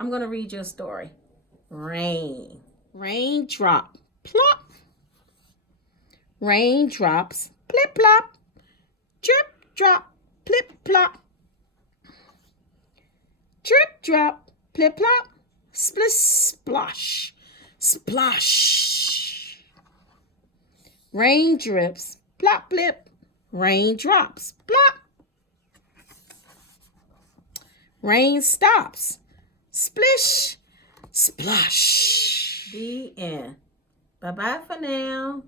I'm going to read you a story. Rain. Raindrop. Plop. Raindrops. Plip plop. Drip drop. Plip plop. Drip drop. Plip plop. Splish splosh. Splosh. Rain drips. Plop blip. Rain drops. Plop. Rain stops. Splish. Splosh. The end. Bye-bye for now.